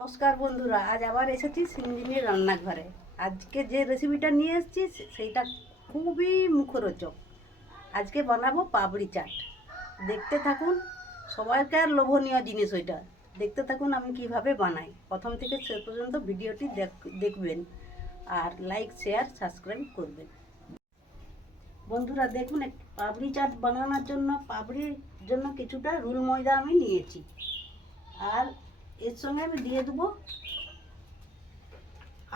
নমস্কার বন্ধুরা, আজ আবার এসেছি সিঞ্জিনির রান্নাঘরে। আজকে যে রেসিপিটা নিয়ে এসেছি, সেইটা খুবই মুখরোচক। আজকে বানাবো পাবড়ি চাট। দেখতে থাকুন সবাইকার লোভনীয় জিনিস ওইটা। দেখতে থাকুন আমি কীভাবে বানাই। প্রথম থেকে শেষ পর্যন্ত ভিডিওটি দেখ- দেখবেন আর লাইক শেয়ার সাবস্ক্রাইব করবেন। বন্ধুরা, দেখুন পাপড়ি চাট বানানোর জন্য পাপড়ির জন্য কিছুটা রুল ময়দা আমি নিয়েছি। আর এর সঙ্গে আমি দিয়ে দেবো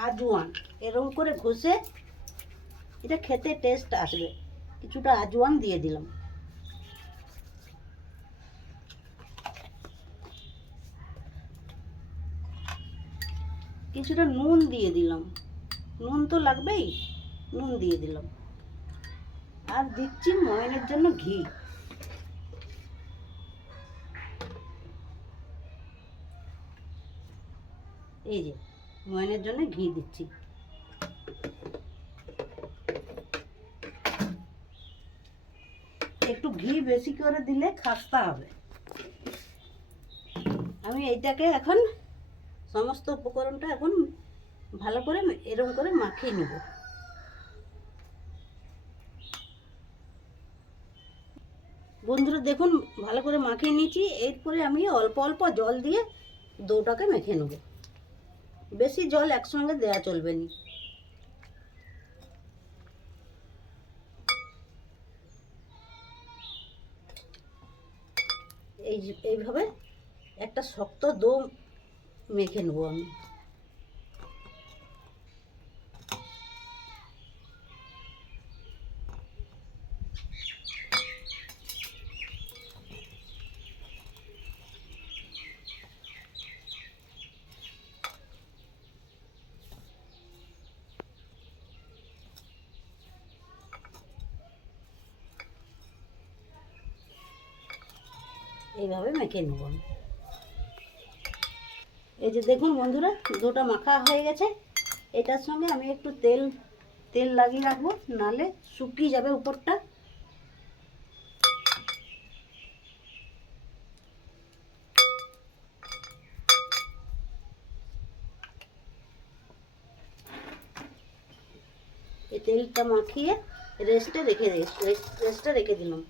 আজওয়ান। এরকম করে ঘষে এটা খেতে টেস্ট আসবে। কিছুটা আজওয়ান দিয়ে দিলাম। কিছুটা নুন দিয়ে দিলাম। নুন তো লাগবেই, নুন দিয়ে দিলাম। আর দিচ্ছি ময়নের জন্য ঘি। এই যে, ময়নের জন্য ঘি দিচ্ছি। একটু ঘি বেশি করে দিলে খাস্তা হবে। আমি এইটাকে এখন সমস্ত উপকরণটা এখন ভালো করে এরকম করে মাখিয়ে নেব। বন্ধুরা, দেখুন, ভালো করে মাখিয়ে নিয়েছি। এরপরে আমি অল্প অল্প জল দিয়ে দৌটাকে মেখে নেব। বেশি জল একসঙ্গে দেয়া চলবে না। এই এইভাবে একটা শক্ত দো মেখে নেব আমি। এইভাবে মেখে নেব এই যে দেখুন বন্ধুরা, দুটো মাখা হয়ে গেছে। এটার সঙ্গে আমি একটু তেল তেল লাগিয়ে রাখব, নালে শুকিয়ে যাবে উপরটা। তেলটা মাখিয়ে রেস্টে রেখে রেস্টে রেখে দিলাম।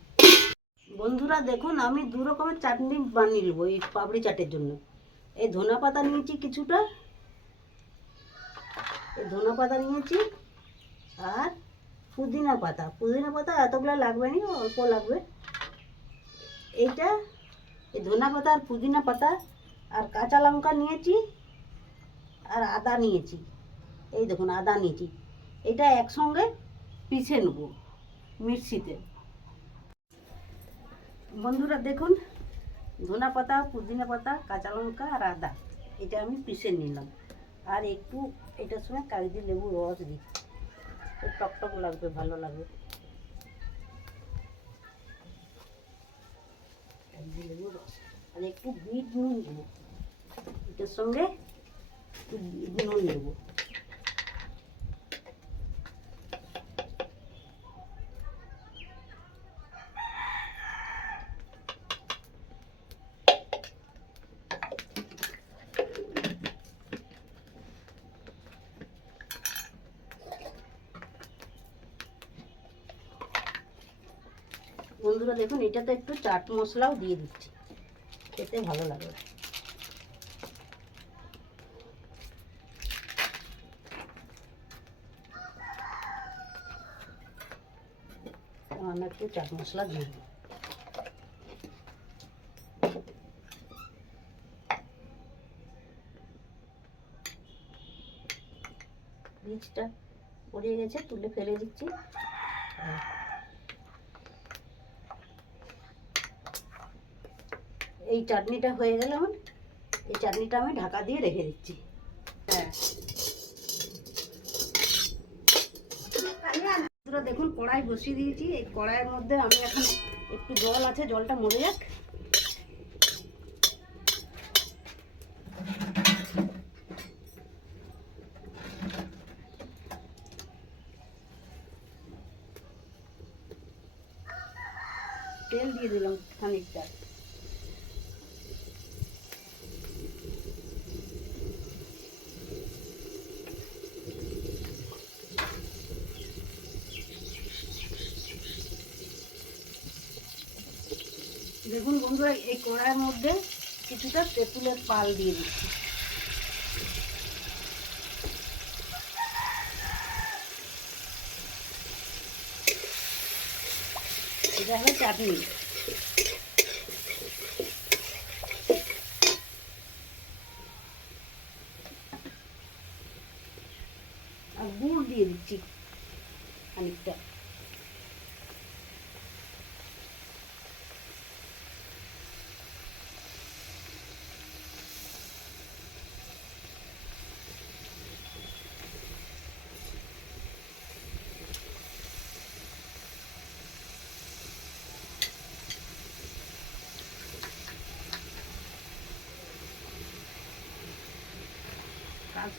বন্ধুরা, দেখুন, আমি দু রকমের চাটনি বানিয়ে নেব এই পাপড়ি চাটের জন্য। এই ধনা পাতা নিয়েছি কিছুটা, এই ধনা পাতা নিয়েছি, আর পুদিনা পাতা। পুদিনা পাতা এতগুলো লাগবে না, অল্প লাগবে। এইটা, এই ধনা পাতা আর পুদিনা পাতা, আর কাঁচা লঙ্কা নিয়েছি, আর আদা নিয়েছি। এই দেখুন, আদা নিয়েছি। এটা একসঙ্গে পিষে নেব মিক্সিতে। বন্ধুরা দেখুন, ধনা পাতা, পুদিনা পাতা, কাঁচা লঙ্কা আর আদা, এটা আমি পিষে নিলাম। আর একটু এটার সঙ্গে কাগজি লেবু রস দিই। টকটক লাগবে, ভালো লাগবে। রস। আর একটু বিট নুন দেবো। এটার সঙ্গে নুন দেবো বন্ধুরা দেখুন এটাতে একটু চাট মশলাও দিয়ে দিচ্ছি। খেতে ভালো লাগে। একটু চাট মশলা দিয়ে দিই। বীজটা পড়িয়ে গেছে, তুলে ফেলে দিচ্ছি। এই চাটনিটা হয়ে গেলে আমার। এই চাটনিটা আমি ঢাকা দিয়ে রেখে দিচ্ছি। হ্যাঁ। দেখুন কড়াই বসিয়ে দিয়েছি। এই কড়াইয়ের মধ্যে আমি এখন একটু জল আছে জলটা মরে যাক। তেল দিয়ে দিলাম খানিকটা দেখুন বন্ধুরা এই কড়াইয়ের মধ্যে কিছুটা তেঁতুলের পাল দিয়ে দিচ্ছি। এটা হলো চাটনি। আর গুড় দিয়ে দিচ্ছি খানিকটা।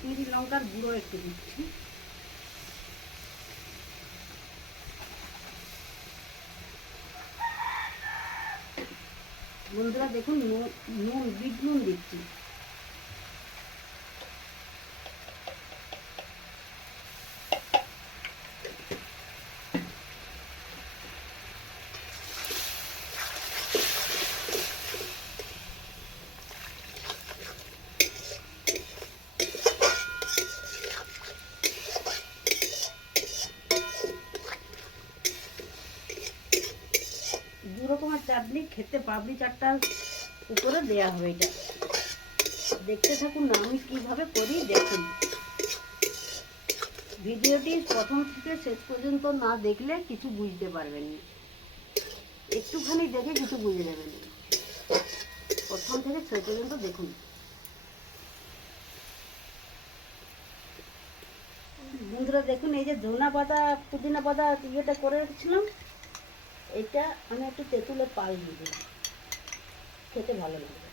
কাশ্মীরি লঙ্কার গুঁড়ো একটু দিচ্ছি। বন্ধুরা দেখুন নুন বিট নুন দিচ্ছি দু রকমের চাটনি চাটটার উপরে দেয়া হবে এটা। দেখতে থাকুন না, আমি কীভাবে করি, দেখুন। ভিডিওটি প্রথম থেকে শেষ পর্যন্ত না দেখলে কিছু বুঝতে পারবেন একটুখানি দেখে কিছু বুঝে যাবেন প্রথম থেকে শেষ পর্যন্ত দেখুন। বন্ধুরা, দেখুন, এই যে ধনা পাতা, পুদিনা পাতা ইয়েটা করে রেখেছিলাম। এটা আমি একটু তেঁতুলের পাল দিয়ে দিলাম। খেতে ভালো লাগবে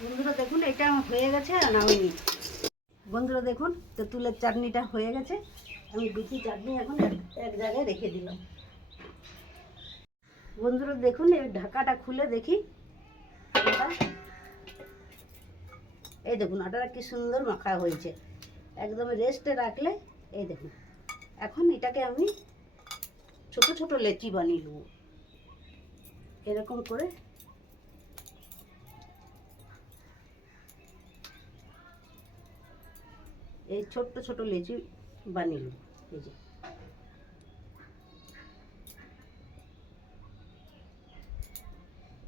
বন্ধুরা দেখুন এটা গেছে আর নামিয়ে বন্ধুরা দেখুন, তেঁতুলের চাটনিটা হয়ে গেছে। আমি বিচি চাটনি এখন এক- জায়গায় রেখে দিলাম। বন্ধুরা দেখুন, এই ঢাকাটা খুলে দেখি। এই দেখুন, আটাটা কি সুন্দর মাখা হয়েছে। একদম রেস্টে রাখলে, এই দেখুন। এখন এটাকে আমি ছোট ছোট লেচি বানিয়ে নেব। এরকম করে এই ছোট্ট ছোট লেচি বানিয়ে এই যে।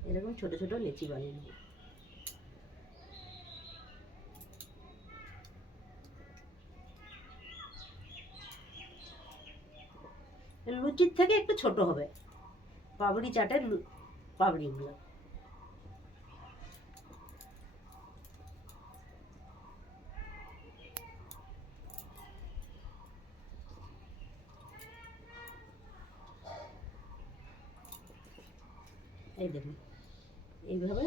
এরকম ছোট ছোট লেচি বানিয়ে লুচির থেকে একটু ছোট হবে। পাবড়ি চাটের পাবড়িগুলো। এই দেখুন। এইভাবে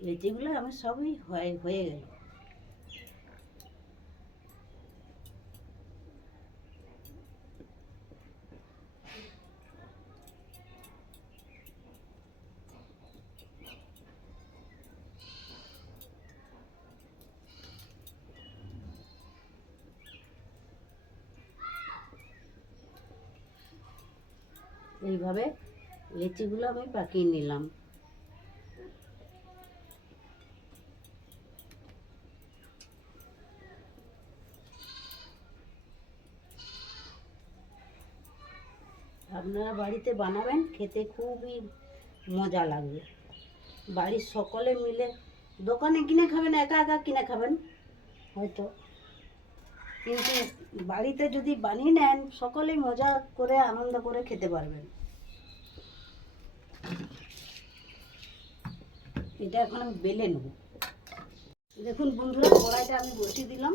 লেচিগুলো আমার সবই হয়ে হয়ে গেল। এইভাবে লেচিগুলো আমি পাকিয়ে নিলাম। আপনারা বাড়িতে বানাবেন, খেতে খুবই মজা লাগবে। বাড়ির সকলে মিলে, দোকানে কিনে খাবেন, একা একা কিনে খাবেন, হয়তো। কিন্তু বাড়িতে যদি বানিয়ে নেন, সকলেই মজা করে, আনন্দ করে খেতে পারবেন। এটা এখন আমি বেলে নেব। দেখুন বন্ধুরা, কড়াইটা আমি বসিয়ে দিলাম।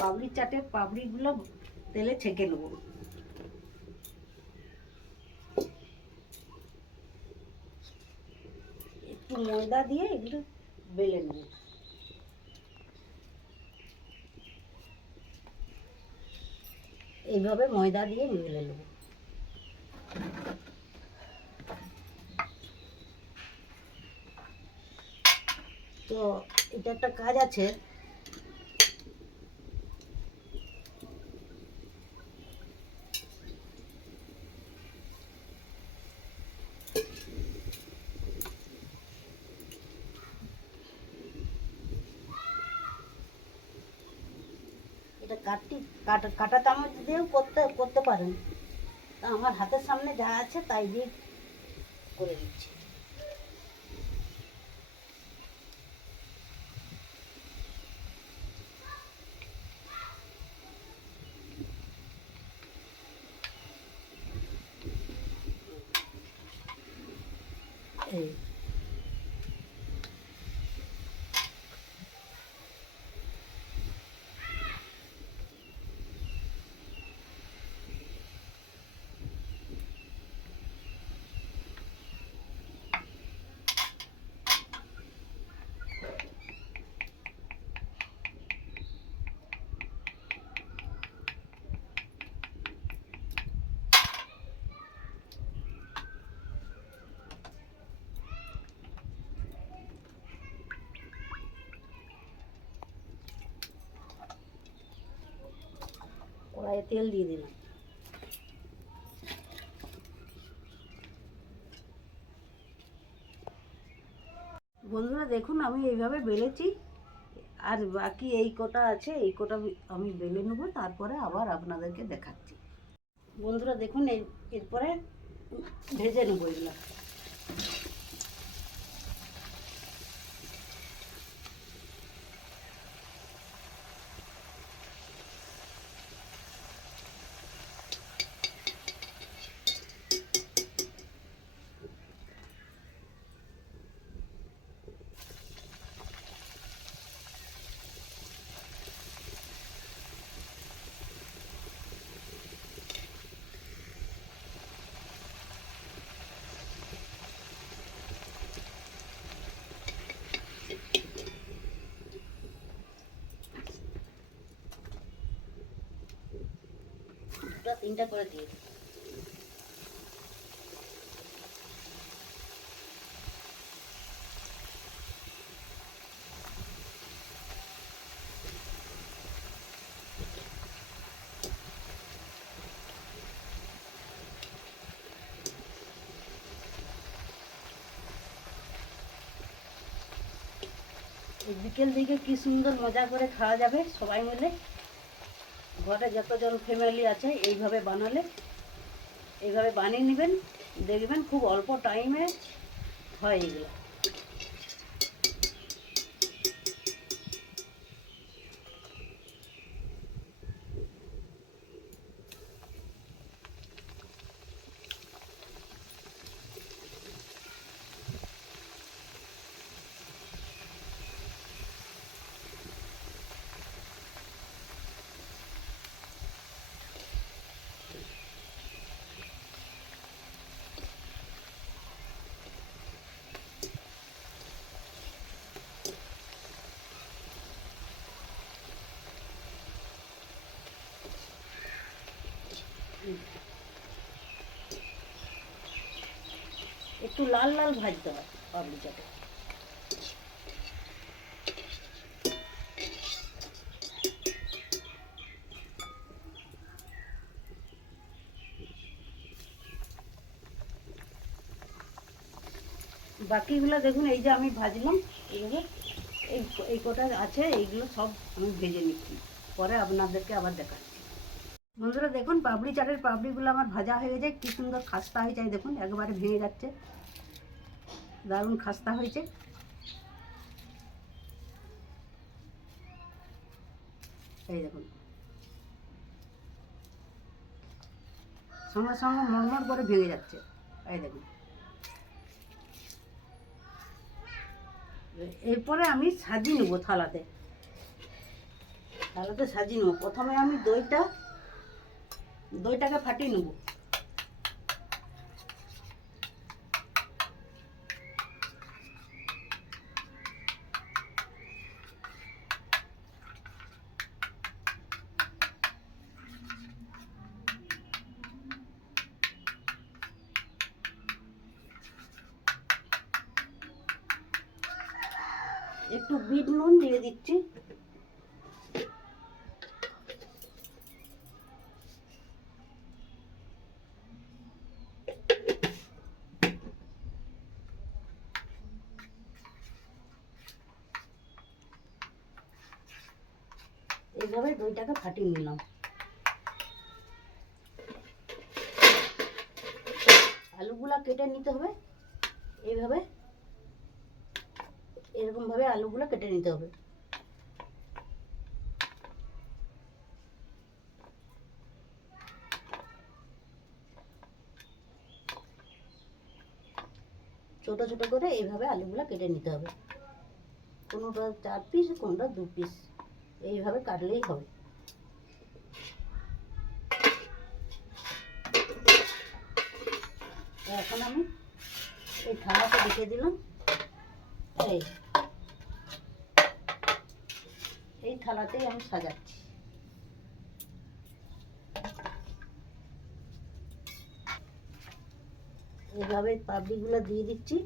পাবড়ি চাটে পাবড়িগুলো তেলে ছেঁকে নেব। একটু ময়দা দিয়ে এগুলো বেলে নেব। এইভাবে ময়দা দিয়ে মিলে নেব। তো এটা একটা কাজ আছে। এটা কাটি, কাটা কাটা চামচ দিয়েও করতে করতে পারেন। তা আমার হাতের সামনে যা আছে তাই দিয়ে করে দিচ্ছি এই কড়াইয়ে তেল দিয়ে দিলাম। বন্ধুরা দেখুন, আমি এইভাবে বেলেছি। আর বাকি এই কটা আছে, এই কটা আমি বেলে নেব, তারপরে আবার আপনাদেরকে দেখাচ্ছি। বন্ধুরা দেখুন, এই, এরপরে ভেজে নেব এগুলো। দুটা তিনটা করে দিয়ে দিই। বিকেল দিকে কি সুন্দর মজা করে খাওয়া যাবে সবাই মিলে ঘরে যতজন ফ্যামিলি আছে, এইভাবে বানালে, এইভাবে বানিয়ে নেবেন, দেখবেন খুব অল্প টাইমে হয় এগুলো একটু লাল লাল ভাজতে হয় পাপড়ি চাটে বাকিগুলো দেখুন, এই যে আমি ভাজলাম এইভাবে এই এই কটা আছে, এইগুলো সব আমি ভেজে নিচ্ছি। পরে আপনাদেরকে আবার দেখাচ্ছি। বন্ধুরা দেখুন পাপড়ি চাটের পাপড়িগুলো আমার ভাজা হয়ে গেছে কি সুন্দর খাস্তা হয়ে যায় দেখুন, একবারে ভেঙে যাচ্ছে। দারুণ খাস্তা হয়েছে। এই দেখুন। সঙ্গে সঙ্গে মরমর করে ভেঙে যাচ্ছে। এই দেখুন। এরপরে আমি সাজিয়ে নেব থালাতে। থালাতে সাজিয়ে নেব। প্রথমে আমি দইটা দইটাকে ফাটিয়ে নেব। একটু বিট নুন দিয়ে দিচ্ছি। দইটাকে ফাটিয়ে নিলাম। আলুগুলা কেটে নিতে হবে। এইভাবে, এরকমভাবে আলুগুলো কেটে নিতে হবে। ছোট ছোট করে এইভাবে আলুগুলো কেটে নিতে হবে। কোনোটা চার পিস কোনোটা দু পিস এইভাবে কাটলেই হবে এখন আমি এই রেখে দিলাম। এই। এই থালাতেই আমি সাজাচ্ছি। এভাবে পাপড়িগুলো দিয়ে দিচ্ছি।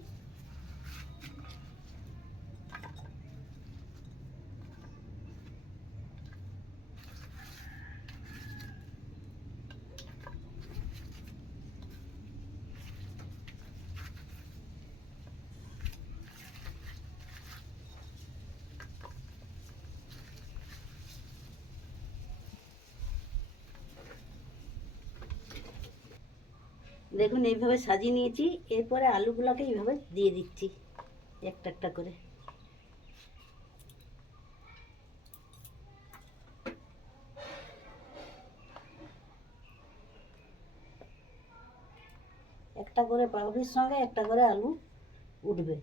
দেখুন, এইভাবে সাজিয়ে নিয়েছি। এরপরে আলুগুলোকে এইভাবে দিয়ে দিচ্ছি, একটা একটা করে। একটা করে পাউরির সঙ্গে, একটা করে আলু উঠবে।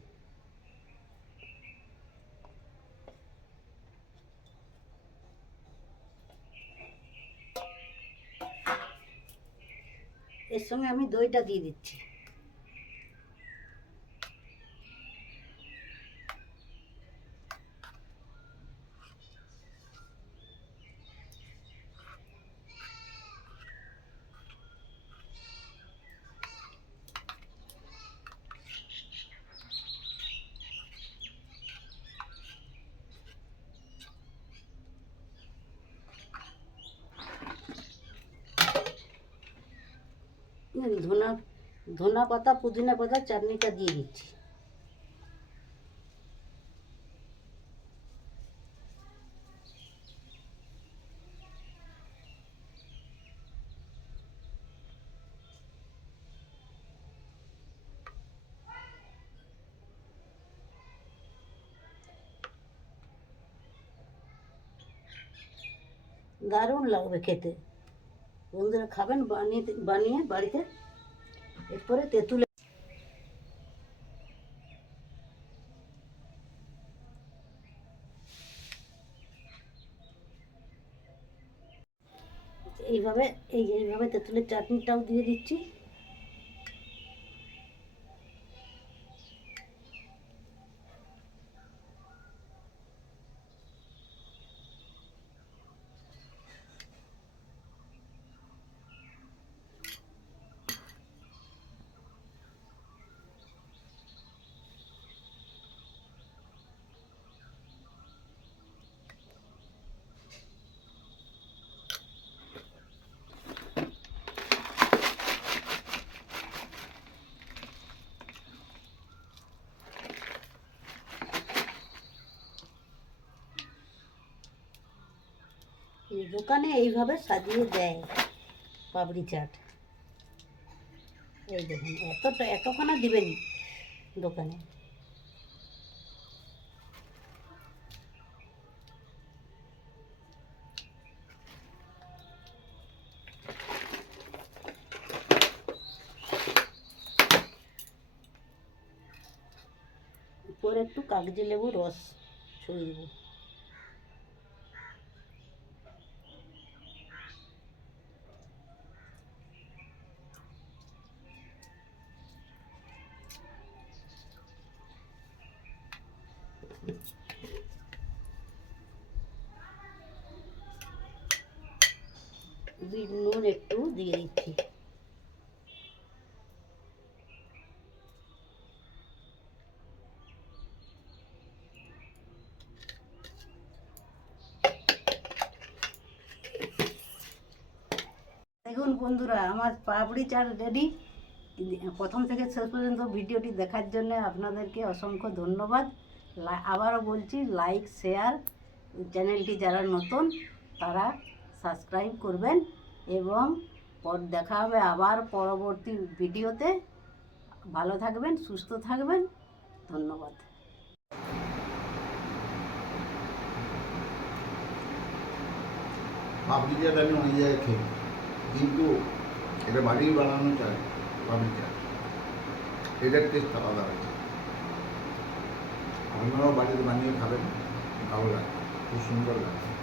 এর সঙ্গে আমি দইটা দিয়ে দিচ্ছি ধনা ধনা পাতা, পুদিনা পাতা, চাটনিটা দিয়ে দিচ্ছি। দারুণ লাগবে খেতে। বন্ধুরা খাবেন, বানিয়ে বানিয়ে বাড়িতে এরপরে তেঁতুল এইভাবে এই এইভাবে তেঁতুলের চাটনিটাও দিয়ে দিচ্ছি। দোকানে এইভাবে সাজিয়ে দেয় পাপড়ি চাট। এই দেখুন, এতটা, এতখানা দিবেন দোকানে। উপরে একটু কাগজি লেবু রস ছড়িয়ে দেবো। বিট নুন একটু দিয়ে দিচ্ছি। দেখুন বন্ধুরা, আমার পাপড়ি চাট রেডি প্রথম থেকে শেষ পর্যন্ত ভিডিওটি দেখার জন্য আপনাদেরকে অসংখ্য ধন্যবাদ। আবারও বলছি লাইক শেয়ার চ্যানেলটি যারা নতুন, তারা সাবস্ক্রাইব করবেন। এবং পর, দেখা হবে আবার পরবর্তী ভিডিওতে। ভালো থাকবেন, সুস্থ থাকবেন। ধন্যবাদ। পাপড়ি চাট আমি অনেক জায়গায় খেয়ে কিন্তু এটা বাড়ির বানানো চাট পাপড়ি এটার টেস্ট আলাদা হয়েছে। আপনারাও বাড়িতে বানিয়ে খাবেন, ভালো লাগে খুব সুন্দর লাগে